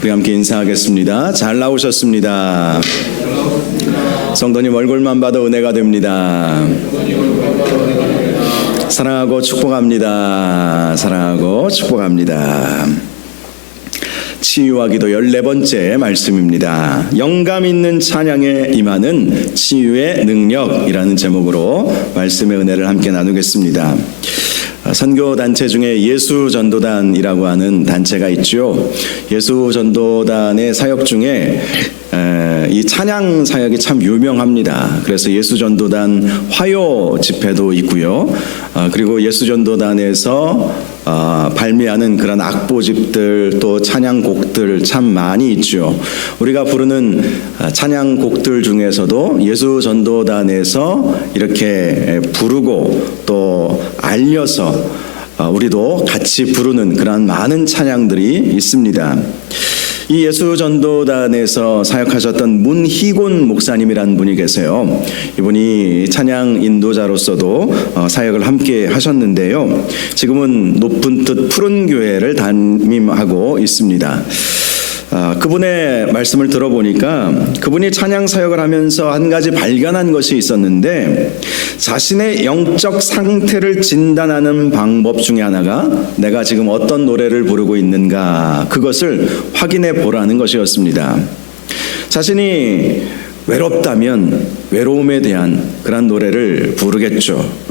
우리 함께 인사하겠습니다. 잘 나오셨습니다. 성도님 얼굴만 봐도 은혜가 됩니다. 사랑하고 축복합니다. 사랑하고 축복합니다. 치유와 기도 14번째 말씀입니다. 영감 있는 찬양에 임하는 치유의 능력이라는 제목으로 말씀의 은혜를 함께 나누겠습니다. 선교 단체 중에 예수 전도단이라고 하는 단체가 있죠. 예수 전도단의 사역 중에 에, 이 찬양 사역이 참 유명합니다. 그래서 예수 전도단 화요 집회도 있고요. 어, 그리고 예수 전도단에서 어, 발매하는 그런 악보집들 또 찬양곡들 참 많이 있죠. 우리가 부르는 어, 찬양곡들 중에서도 예수 전도단에서 이렇게 부르고 또 알려서 어, 우리도 같이 부르는 그런 많은 찬양들이 있습니다. 이 예수 전도단에서 사역하셨던 문희곤 목사님이라는 분이 계세요. 이분이 찬양 인도자로서도 어, 사역을 함께 하셨는데요. 지금은 높은 뜻 푸른 교회를 담임하고 있습니다. 아, 그분의 말씀을 들어보니까 그분이 찬양 사역을 하면서 한 가지 발견한 것이 있었는데 자신의 영적 상태를 진단하는 방법 중에 하나가 내가 지금 어떤 노래를 부르고 있는가 그것을 확인해 보라는 것이었습니다. 자신이 외롭다면 외로움에 대한 그런 노래를 부르겠죠.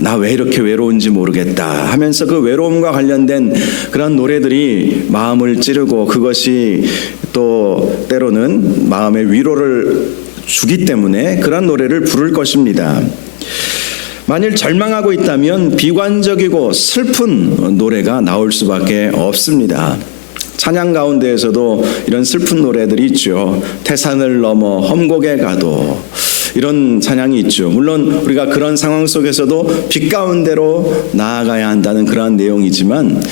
나 왜 이렇게 외로운지 모르겠다 하면서 그 외로움과 관련된 그런 노래들이 마음을 찌르고 그것이 또 때로는 마음의 위로를 주기 때문에 그런 노래를 부를 것입니다. 만일 절망하고 있다면 비관적이고 슬픈 노래가 나올 수밖에 없습니다. 찬양 가운데에서도 이런 슬픈 노래들이 있죠. 태산을 넘어 험곡에 가도 이런 찬양이 있죠. 물론 우리가 그런 상황 속에서도 빛 가운데로 나아가야 한다는 그러한 내용이지만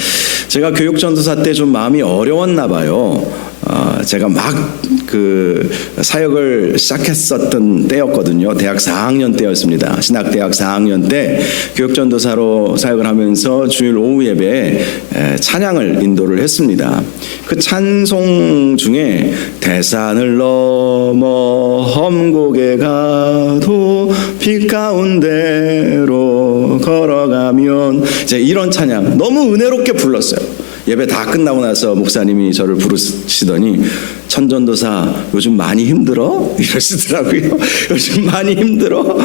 제가 교육 전도사 때 좀 마음이 어려웠나 봐요. 어, 제가 막 그 사역을 시작했었던 때였거든요. 대학 4학년 때였습니다. 신학대학 4학년 때 교육전도사로 사역을 하면서 주일 오후 예배에 에, 찬양을 인도를 했습니다. 그 찬송 중에 대산을 넘어 험곡에 가도 빛 가운데로 걸어가면 이제 이런 찬양 너무 은혜롭게 불렀어요. 예배 다 끝나고 나서 목사님이 저를 부르시더니 천전도사 요즘 많이 힘들어? 이러시더라고요. 요즘 많이 힘들어?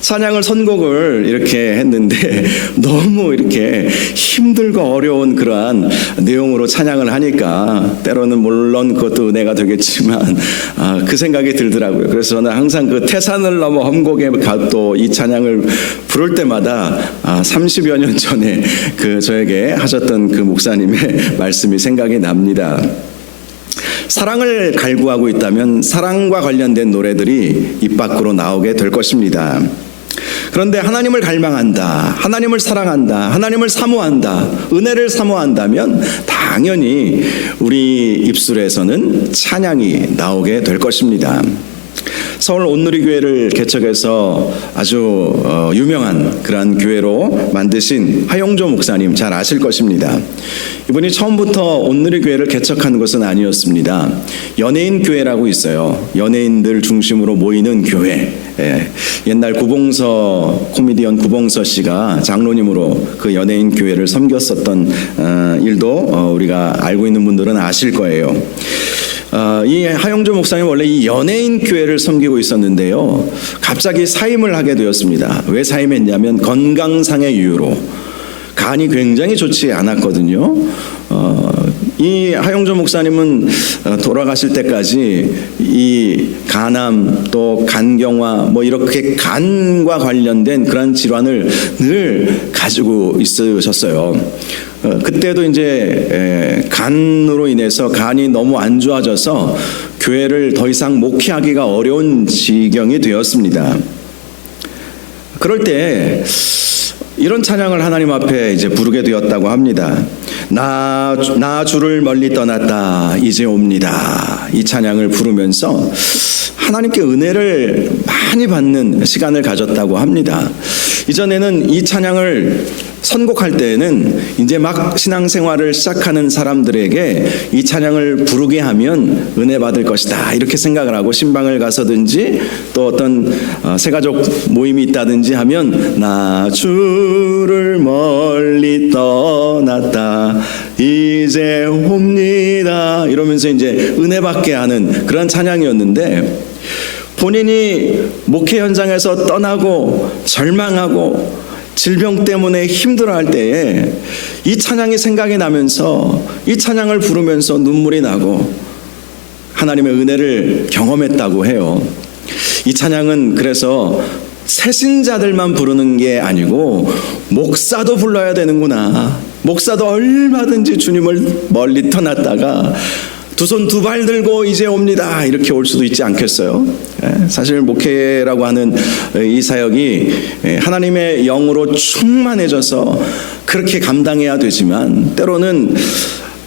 찬양을 선곡을 이렇게 했는데 너무 이렇게 힘들고 어려운 그러한 내용으로 찬양을 하니까 때로는 물론 그것도 은혜가 되겠지만 아, 그 생각이 들더라고요. 그래서 저는 항상 그 태산을 넘어 험곡에 가도 이 찬양을 부를 때마다 아, 30여 년 전에 그 저에게 하셨던 그 목사님의 말씀이 생각이 납니다. 사랑을 갈구하고 있다면 사랑과 관련된 노래들이 입 밖으로 나오게 될 것입니다. 그런데 하나님을 갈망한다, 하나님을 사랑한다, 하나님을 사모한다, 은혜를 사모한다면 당연히 우리 입술에서는 찬양이 나오게 될 것입니다. 서울 온누리교회를 개척해서 아주 어, 유명한 그러한 교회로 만드신 하용조 목사님 잘 아실 것입니다. 이분이 처음부터 온누리교회를 개척한 것은 아니었습니다. 연예인 교회라고 있어요. 연예인들 중심으로 모이는 교회. 예, 옛날 구봉서 코미디언 구봉서 씨가 장로님으로 그 연예인 교회를 섬겼었던 어, 일도 어, 우리가 알고 있는 분들은 아실 거예요. 어, 이 하영조 목사님 원래 이 연예인 교회를 섬기고 있었는데요. 갑자기 사임을 하게 되었습니다. 왜 사임했냐면 건강상의 이유로 간이 굉장히 좋지 않았거든요. 어, 이 하영조 목사님은 어, 돌아가실 때까지 이 간암 또 간경화 뭐 이렇게 간과 관련된 그런 질환을 늘 가지고 있으셨어요. 어, 그때도 이제 에, 간으로 인해서 간이 너무 안 좋아져서 교회를 더 이상 목회하기가 어려운 지경이 되었습니다. 그럴 때 이런 찬양을 하나님 앞에 이제 부르게 되었다고 합니다. 나, 나 주를 멀리 떠났다 이제 옵니다. 이 찬양을 부르면서 하나님께 은혜를 많이 받는 시간을 가졌다고 합니다. 이전에는 이 찬양을 선곡할 때에는 이제 막 신앙생활을 시작하는 사람들에게 이 찬양을 부르게 하면 은혜 받을 것이다. 이렇게 생각을 하고 신방을 가서든지 또 어떤 어, 새가족 모임이 있다든지 하면 나 주를 멀리 떠났다. 이제 옵니다. 이러면서 이제 은혜 받게 하는 그런 찬양이었는데 본인이 목회 현장에서 떠나고 절망하고 질병 때문에 힘들어할 때에 이 찬양이 생각이 나면서 이 찬양을 부르면서 눈물이 나고 하나님의 은혜를 경험했다고 해요. 이 찬양은 그래서 새신자들만 부르는 게 아니고 목사도 불러야 되는구나. 목사도 얼마든지 주님을 멀리 떠났다가 두 손 두 발 들고 이제 옵니다. 이렇게 올 수도 있지 않겠어요? 예, 사실 목회라고 하는 이 사역이 예, 하나님의 영으로 충만해져서 그렇게 감당해야 되지만 때로는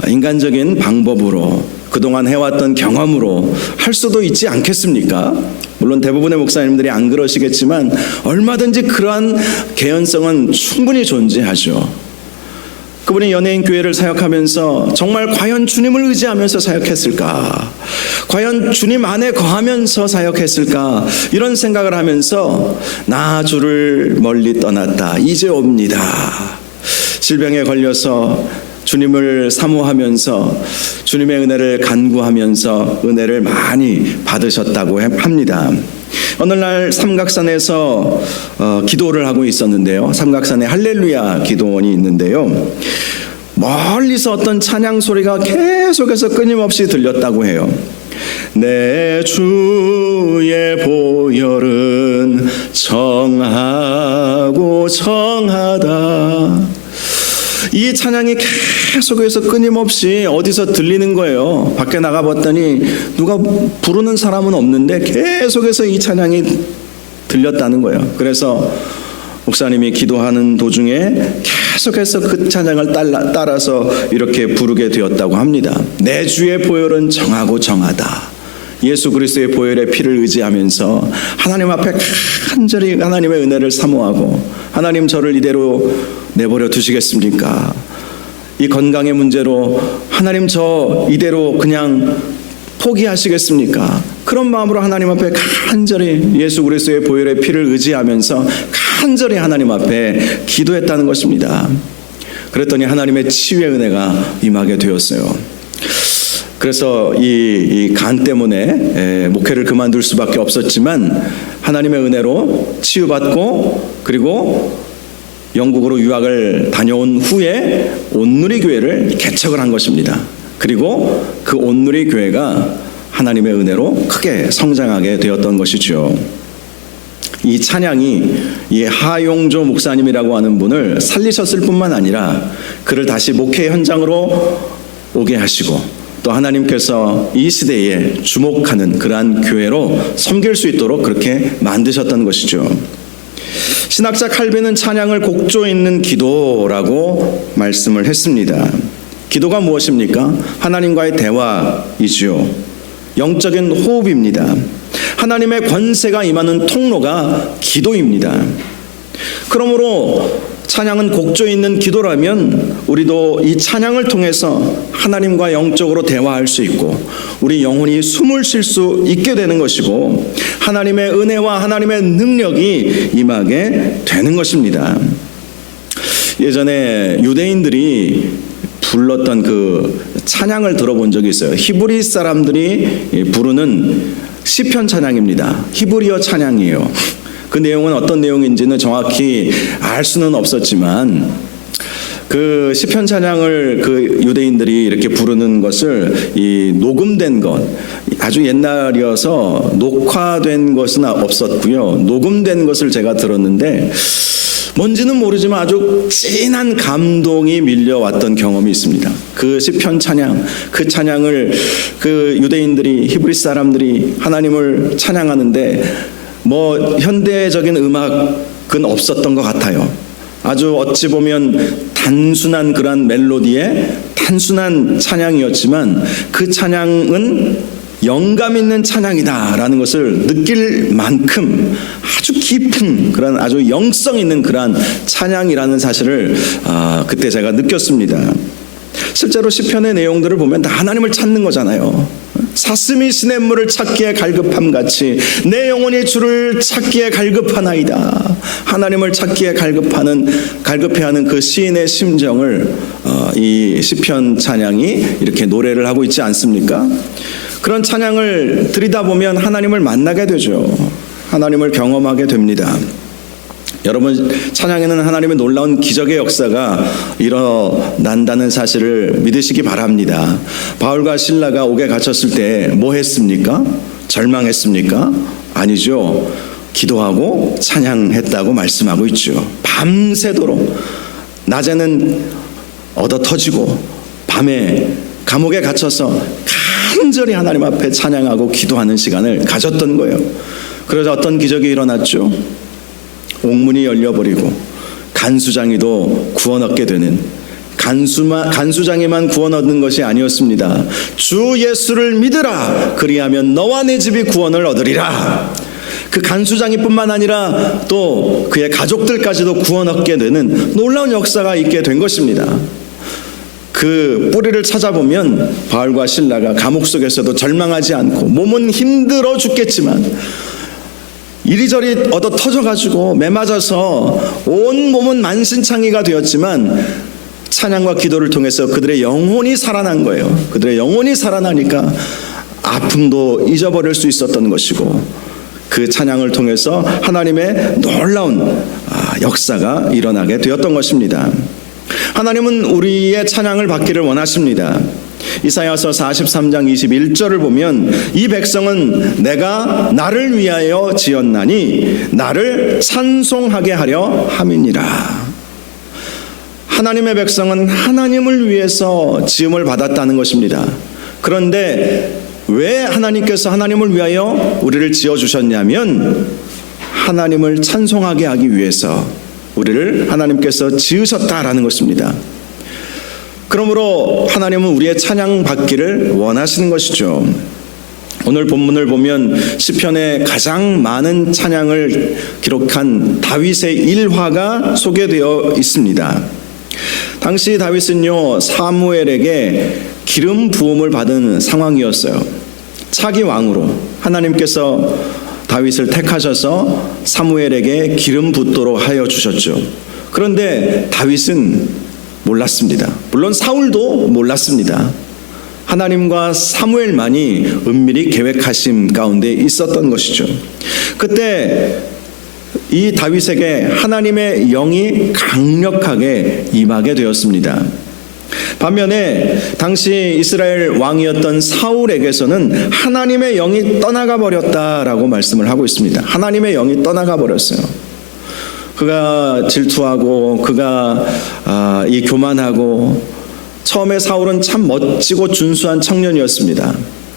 인간적인 방법으로 그동안 해왔던 경험으로 할 수도 있지 않겠습니까? 물론 대부분의 목사님들이 안 그러시겠지만 얼마든지 그러한 개연성은 충분히 존재하죠. 그분이 연예인 교회를 사역하면서 정말 과연 주님을 의지하면서 사역했을까? 과연 주님 안에 거하면서 사역했을까? 이런 생각을 하면서 나 주를 멀리 떠났다. 이제 옵니다. 질병에 걸려서 주님을 사모하면서 주님의 은혜를 간구하면서 은혜를 많이 받으셨다고 합니다. 어느 날 삼각산에서 어, 기도를 하고 있었는데요. 삼각산에 할렐루야 기도원이 있는데요. 멀리서 어떤 찬양 소리가 계속해서 끊임없이 들렸다고 해요. 내 주의 보혈은 정하고 정하다. 이 찬양이 계속해서 끊임없이 어디서 들리는 거예요. 밖에 나가봤더니 누가 부르는 사람은 없는데 계속해서 이 찬양이 들렸다는 거예요. 그래서 목사님이 기도하는 도중에 계속해서 그 찬양을 따라, 따라서 이렇게 부르게 되었다고 합니다. 내 주의 보혈은 정하고 정하다. 예수 그리스도의 보혈의 피를 의지하면서 하나님 앞에 간절히 하나님의 은혜를 사모하고 하나님 저를 이대로 내버려 두시겠습니까? 이 건강의 문제로 하나님 저 이대로 그냥 포기하시겠습니까? 그런 마음으로 하나님 앞에 간절히 예수 그리스도의 보혈의 피를 의지하면서 간절히 하나님 앞에 기도했다는 것입니다. 그랬더니 하나님의 치유의 은혜가 임하게 되었어요. 그래서 이 간 때문에 에, 목회를 그만둘 수밖에 없었지만 하나님의 은혜로 치유받고 그리고 영국으로 유학을 다녀온 후에 온누리 교회를 개척을 한 것입니다. 그리고 그 온누리 교회가 하나님의 은혜로 크게 성장하게 되었던 것이죠. 이 찬양이 이 하용조 목사님이라고 하는 분을 살리셨을 뿐만 아니라 그를 다시 목회 현장으로 오게 하시고 또 하나님께서 이 시대에 주목하는 그러한 교회로 섬길 수 있도록 그렇게 만드셨던 것이죠. 신학자 칼빈은 찬양을 곡조 있는 기도라고 말씀을 했습니다. 기도가 무엇입니까? 하나님과의 대화이지요. 영적인 호흡입니다. 하나님의 권세가 임하는 통로가 기도입니다. 그러므로 찬양은 곡조 있는 기도라면 우리도 이 찬양을 통해서 하나님과 영적으로 대화할 수 있고 우리 영혼이 숨을 쉴 수 있게 되는 것이고 하나님의 은혜와 하나님의 능력이 임하게 되는 것입니다. 예전에 유대인들이 불렀던 그 찬양을 들어본 적이 있어요. 히브리 사람들이 부르는 시편 찬양입니다. 히브리어 찬양이에요. 그 내용은 어떤 내용인지는 정확히 알 수는 없었지만 그 시편 찬양을 그 유대인들이 이렇게 부르는 것을 이 녹음된 것 아주 옛날이어서 녹화된 것은 없었고요. 녹음된 것을 제가 들었는데 뭔지는 모르지만 아주 진한 감동이 밀려왔던 경험이 있습니다. 그 시편 찬양, 그 찬양을 그 유대인들이 히브리 사람들이 하나님을 찬양하는데 뭐 현대적인 음악은 없었던 것 같아요. 아주 어찌 보면 단순한 그러한 멜로디의 단순한 찬양이었지만 그 찬양은 영감 있는 찬양이다라는 것을 느낄 만큼 아주 깊은 그런 아주 영성 있는 그러한 찬양이라는 사실을 아, 그때 제가 느꼈습니다. 실제로 시편의 내용들을 보면 다 하나님을 찾는 거잖아요. 사슴이 시냇물을 찾기에 갈급함 같이 내 영혼이 주를 찾기에 갈급하나이다. 하나님을 찾기에 갈급하는 갈급해하는 그 시인의 심정을 어, 이 시편 찬양이 이렇게 노래를 하고 있지 않습니까? 그런 찬양을 드리다 보면 하나님을 만나게 되죠. 하나님을 경험하게 됩니다. 여러분 찬양에는 하나님의 놀라운 기적의 역사가 일어난다는 사실을 믿으시기 바랍니다. 바울과 신라가 옥에 갇혔을 때 뭐 했습니까? 절망했습니까? 아니죠. 기도하고 찬양했다고 말씀하고 있죠. 밤새도록 낮에는 얻어 터지고 밤에 감옥에 갇혀서 간절히 하나님 앞에 찬양하고 기도하는 시간을 가졌던 거예요. 그래서 어떤 기적이 일어났죠? 옥문이 열려버리고 간수장이도 구원 얻게 되는 간수마, 간수장에만 구원 얻는 것이 아니었습니다. 주 예수를 믿으라. 그리하면 너와 내 집이 구원을 얻으리라. 그 간수장이뿐만 아니라 또 그의 가족들까지도 구원 얻게 되는 놀라운 역사가 있게 된 것입니다. 그 뿌리를 찾아보면 바울과 신라가 감옥 속에서도 절망하지 않고 몸은 힘들어 죽겠지만 이리저리 얻어 터져가지고 매맞아서 온 몸은 만신창이가 되었지만 찬양과 기도를 통해서 그들의 영혼이 살아난 거예요. 그들의 영혼이 살아나니까 아픔도 잊어버릴 수 있었던 것이고 그 찬양을 통해서 하나님의 놀라운 아, 역사가 일어나게 되었던 것입니다. 하나님은 우리의 찬양을 받기를 원하십니다. 이사야서 43장 21절을 보면 이 백성은 내가 나를 위하여 지었나니 나를 찬송하게 하려 함이니라. 하나님의 백성은 하나님을 위해서 지음을 받았다는 것입니다. 그런데 왜 하나님께서 하나님을 위하여 우리를 지어 주셨냐면 하나님을 찬송하게 하기 위해서 우리를 하나님께서 지으셨다라는 것입니다. 그러므로 하나님은 우리의 찬양 받기를 원하시는 것이죠. 오늘 본문을 보면 시편에 가장 많은 찬양을 기록한 다윗의 일화가 소개되어 있습니다. 당시 다윗은요 사무엘에게 기름 부음을 받은 상황이었어요. 차기 왕으로 하나님께서 다윗을 택하셔서 사무엘에게 기름 붓도록 하여 주셨죠. 그런데 다윗은 몰랐습니다. 물론 사울도 몰랐습니다. 하나님과 사무엘만이 은밀히 계획하심 가운데 있었던 것이죠. 그때 이 다윗에게 하나님의 영이 강력하게 임하게 되었습니다. 반면에 당시 이스라엘 왕이었던 사울에게서는 하나님의 영이 떠나가 버렸다라고 말씀을 하고 있습니다. 하나님의 영이 떠나가 버렸어요. 그가 질투하고 그가 아, 이 교만하고 처음에 사울은 참 멋지고 준수한 청년이었습니다.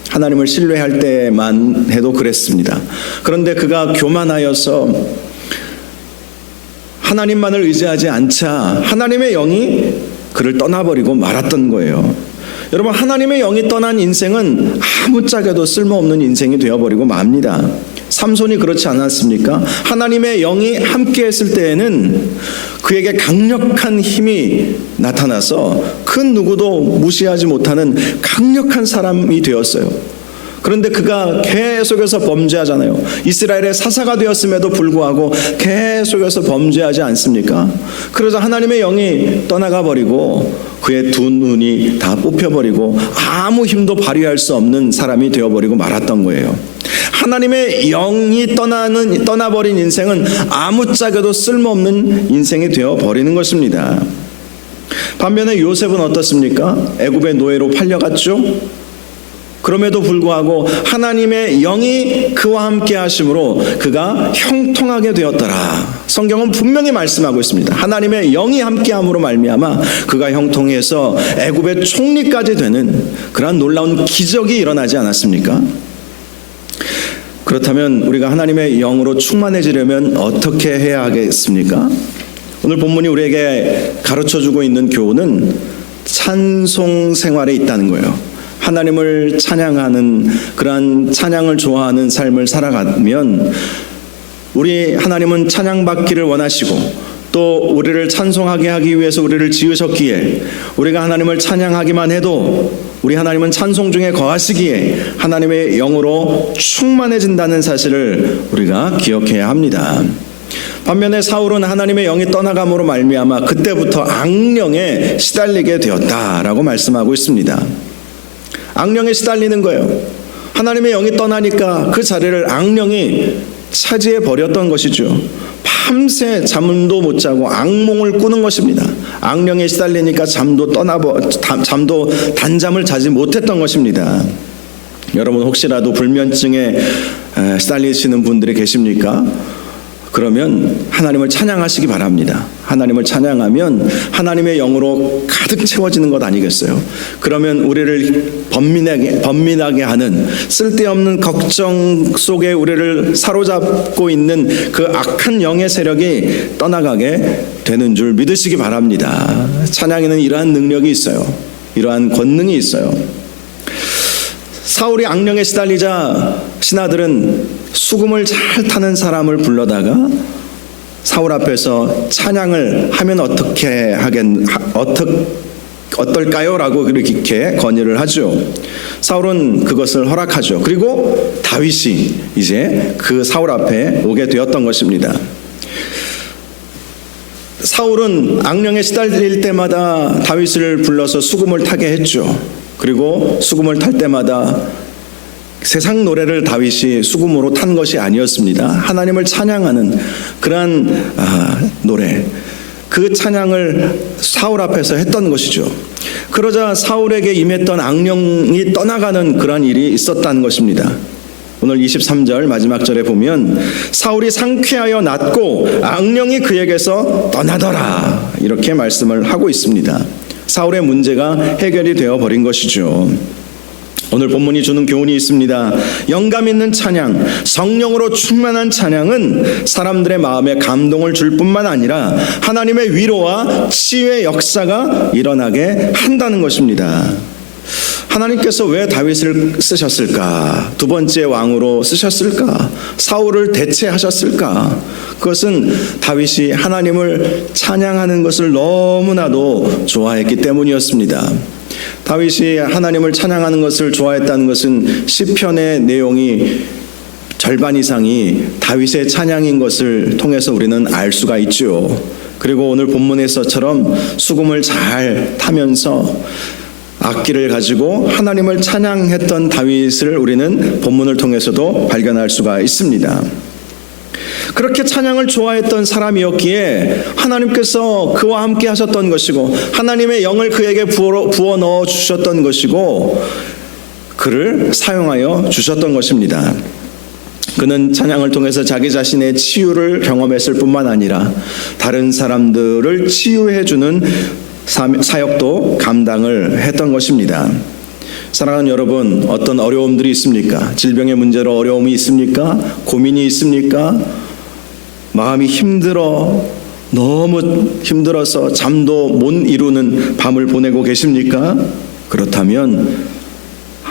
하나님을 신뢰할 때만 해도 그랬습니다. 그런데 그가 교만하여서 하나님만을 의지하지 않자 하나님의 영이 그를 떠나버리고 말았던 거예요. 여러분 하나님의 영이 떠난 인생은 아무짝에도 쓸모없는 인생이 되어버리고 맙니다. 삼손이 그렇지 않았습니까? 하나님의 영이 함께 했을 때에는 그에게 강력한 힘이 나타나서 그 누구도 무시하지 못하는 강력한 사람이 되었어요. 그런데 그가 계속해서 범죄하잖아요. 이스라엘의 사사가 되었음에도 불구하고 계속해서 범죄하지 않습니까? 그러자 하나님의 영이 떠나가 버리고 그의 두 눈이 다 뽑혀 버리고 아무 힘도 발휘할 수 없는 사람이 되어 버리고 말았던 거예요. 하나님의 영이 떠나는 떠나버린 인생은 아무짝에도 쓸모없는 인생이 되어 버리는 것입니다. 반면에 요셉은 어떻습니까? 애굽의 노예로 팔려갔죠. 그럼에도 불구하고 하나님의 영이 그와 함께 하심으로 그가 형통하게 되었더라. 성경은 분명히 말씀하고 있습니다. 하나님의 영이 함께 함으로 말미암아 그가 형통해서 애굽의 총리까지 되는 그러한 놀라운 기적이 일어나지 않았습니까? 그렇다면 우리가 하나님의 영으로 충만해지려면 어떻게 해야 하겠습니까? 오늘 본문이 우리에게 가르쳐 주고 있는 교훈은 찬송 생활에 있다는 거예요. 하나님을 찬양하는 그러한 찬양을 좋아하는 삶을 살아가면 우리 하나님은 찬양받기를 원하시고 또 우리를 찬송하게 하기 위해서 우리를 지으셨기에 우리가 하나님을 찬양하기만 해도 우리 하나님은 찬송 중에 거하시기에 하나님의 영으로 충만해진다는 사실을 우리가 기억해야 합니다. 반면에 사울은 하나님의 영이 떠나감으로 말미암아 그때부터 악령에 시달리게 되었다라고 말씀하고 있습니다. 악령에 시달리는 거예요. 하나님의 영이 떠나니까 그 자리를 악령이 차지해 버렸던 것이죠. 밤새 잠도 못 자고 악몽을 꾸는 것입니다. 악령에 시달리니까 잠도 떠나버 잠도 단잠을 자지 못했던 것입니다. 여러분 혹시라도 불면증에 시달리시는 분들이 계십니까? 그러면 하나님을 찬양하시기 바랍니다. 하나님을 찬양하면 하나님의 영으로 가득 채워지는 것 아니겠어요? 그러면 우리를 번민하게, 번민하게 하는 쓸데없는 걱정 속에 우리를 사로잡고 있는 그 악한 영의 세력이 떠나가게 되는 줄 믿으시기 바랍니다. 찬양에는 이러한 능력이 있어요. 이러한 권능이 있어요. 사울이 악령에 시달리자 신하들은 수금을 잘 타는 사람을 불러다가 사울 앞에서 찬양을 하면 어떻게 하겠 어떻 어떨까요라고 그렇게 건의를 하죠. 사울은 그것을 허락하죠. 그리고 다윗이 이제 그 사울 앞에 오게 되었던 것입니다. 사울은 악령에 시달릴 때마다 다윗을 불러서 수금을 타게 했죠. 그리고 수금을 탈 때마다 세상 노래를 다윗이 수금으로 탄 것이 아니었습니다. 하나님을 찬양하는 그러한 아, 노래, 그 찬양을 사울 앞에서 했던 것이죠. 그러자 사울에게 임했던 악령이 떠나가는 그러한 일이 있었다는 것입니다. 오늘 23절 마지막 절에 보면 사울이 상쾌하여 낫고 악령이 그에게서 떠나더라 이렇게 말씀을 하고 있습니다. 사울의 문제가 해결이 되어 버린 것이죠. 오늘 본문이 주는 교훈이 있습니다. 영감 있는 찬양, 성령으로 충만한 찬양은 사람들의 마음에 감동을 줄 뿐만 아니라 하나님의 위로와 치유의 역사가 일어나게 한다는 것입니다. 하나님께서 왜 다윗을 쓰셨을까? 두 번째 왕으로 쓰셨을까? 사울을 대체하셨을까? 그것은 다윗이 하나님을 찬양하는 것을 너무나도 좋아했기 때문이었습니다. 다윗이 하나님을 찬양하는 것을 좋아했다는 것은 시편의 내용이 절반 이상이 다윗의 찬양인 것을 통해서 우리는 알 수가 있죠. 그리고 오늘 본문에서처럼 수금을 잘 타면서 악기를 가지고 하나님을 찬양했던 다윗을 우리는 본문을 통해서도 발견할 수가 있습니다. 그렇게 찬양을 좋아했던 사람이었기에 하나님께서 그와 함께 하셨던 것이고 하나님의 영을 그에게 부어, 넣어 주셨던 것이고 그를 사용하여 주셨던 것입니다. 그는 찬양을 통해서 자기 자신의 치유를 경험했을 뿐만 아니라 다른 사람들을 치유해 주는 사역도 감당을 했던 것입니다. 사랑하는 여러분, 어떤 어려움들이 있습니까? 질병의 문제로 어려움이 있습니까? 고민이 있습니까? 마음이 힘들어 너무 힘들어서 잠도 못 이루는 밤을 보내고 계십니까? 그렇다면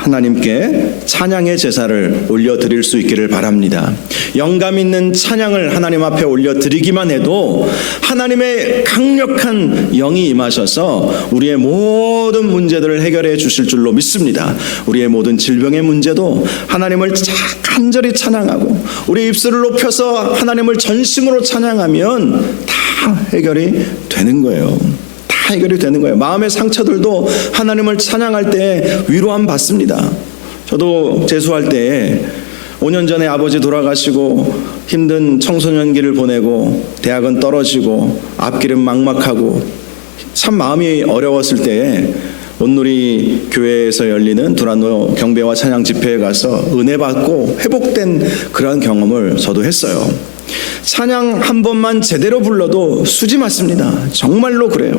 하나님께 찬양의 제사를 올려드릴 수 있기를 바랍니다. 영감 있는 찬양을 하나님 앞에 올려드리기만 해도 하나님의 강력한 영이 임하셔서 우리의 모든 문제들을 해결해 주실 줄로 믿습니다. 우리의 모든 질병의 문제도 하나님을 간절히 찬양하고 우리 입술을 높여서 하나님을 전심으로 찬양하면 다 해결이 되는 거예요. 해결이 되는 거예요. 마음의 상처들도 하나님을 찬양할 때 위로함 받습니다. 저도 재수할 때 5년 전에 아버지 돌아가시고 힘든 청소년기를 보내고 대학은 떨어지고 앞길은 막막하고 참 마음이 어려웠을 때에 온누리 교회에서 열리는 두란노 경배와 찬양 집회에 가서 은혜 받고 회복된 그런 경험을 저도 했어요. 찬양 한 번만 제대로 불러도 수지 맞습니다. 정말로 그래요.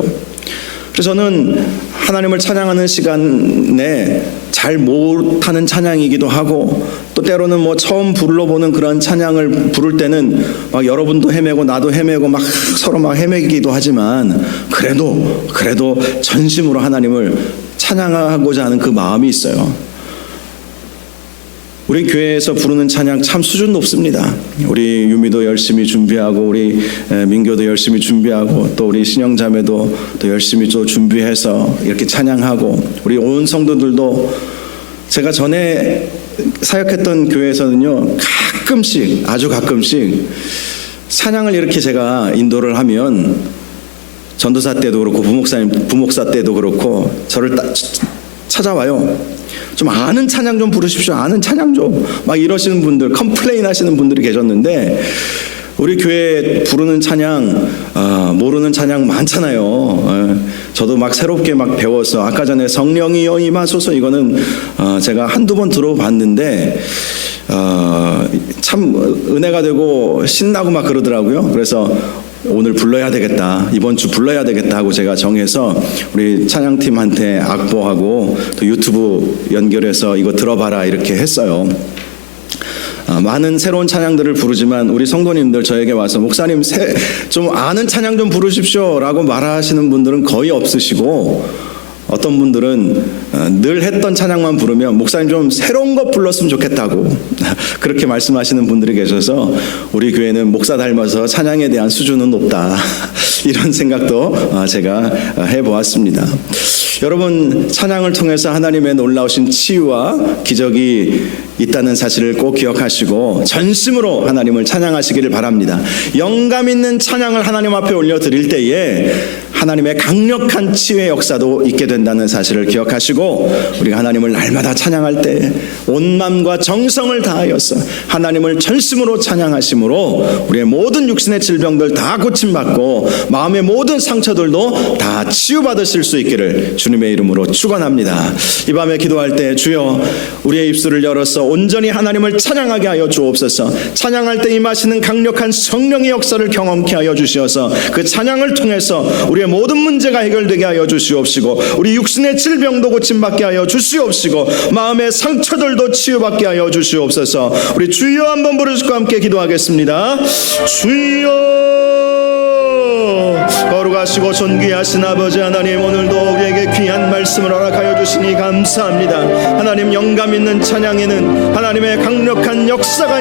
그래서 저는 하나님을 찬양하는 시간에 잘 못하는 찬양이기도 하고 또 때로는 뭐 처음 불러보는 그런 찬양을 부를 때는 막 여러분도 헤매고 나도 헤매고 막 서로 막 헤매기도 하지만 그래도 그래도 전심으로 하나님을 찬양하고자 하는 그 마음이 있어요. 우리 교회에서 부르는 찬양 참 수준 높습니다. 우리 유미도 열심히 준비하고 우리 에, 민교도 열심히 준비하고 또 우리 신영 자매도 또 열심히 또 준비해서 이렇게 찬양하고 우리 온 성도들도 제가 전에 사역했던 교회에서는요 가끔씩 아주 가끔씩 찬양을 이렇게 제가 인도를 하면 전도사 때도 그렇고 부목사님 부목사 때도 그렇고 저를 따, 찾아와요. 좀 아는 찬양 좀 부르십시오. 아는 찬양 좀 막 이러시는 분들 컴플레인 하시는 분들이 계셨는데 우리 교회 부르는 찬양 아, 모르는 찬양 많잖아요. 어, 저도 막 새롭게 막 배웠어. 아까 전에 성령이여 임하소서 이거는 어, 제가 한두 번 들어봤는데 어, 참 은혜가 되고 신나고 막 그러더라고요. 그래서 오늘 불러야 되겠다. 이번 주 불러야 되겠다 하고 제가 정해서 우리 찬양팀한테 악보하고 또 유튜브 연결해서 이거 들어봐라 이렇게 했어요. 아, 많은 새로운 찬양들을 부르지만 우리 성도님들 저에게 와서 목사님 새, 좀 아는 찬양 좀 부르십시오라고 말하시는 분들은 거의 없으시고 어떤 분들은 어, 늘 했던 찬양만 부르면 목사님 좀 새로운 것 불렀으면 좋겠다고 그렇게 말씀하시는 분들이 계셔서 우리 교회는 목사 닮아서 찬양에 대한 수준은 높다 이런 생각도 어, 제가 어, 해보았습니다. 여러분 찬양을 통해서 하나님의 놀라우신 치유와 기적이 있다는 사실을 꼭 기억하시고 전심으로 하나님을 찬양하시기를 바랍니다. 영감 있는 찬양을 하나님 앞에 올려 드릴 때에 하나님의 강력한 치유의 역사도 있게 된다는 사실을 기억하시고 우리가 하나님을 날마다 찬양할 때 온 마음과 정성을 다하여서 하나님을 전심으로 찬양하심으로 우리의 모든 육신의 질병들 다 고침받고 마음의 모든 상처들도 다 치유받으실 수 있기를 주 님의 이름으로 축원합니다. 이 밤에 기도할 때 주여 우리의 입술을 열어서 온전히 하나님을 찬양하게 하여 주옵소서. 찬양할 때 임하시는 강력한 성령의 역사를 경험케 하여 주시어서 그 찬양을 통해서 우리의 모든 문제가 해결되게 하여 주시옵시고 우리 육신의 질병도 고침받게 하여 주시옵시고 마음의 상처들도 치유받게 하여 주시옵소서. 우리 주여 한번 부르시고 함께 기도하겠습니다. 주여 거룩하시고 존귀하신 아버지 하나님 오늘도 우리에게 귀한 말씀을 허락하여 주시니 감사합니다. 하나님 영감 있는 찬양에는 하나님의 강력한 역사가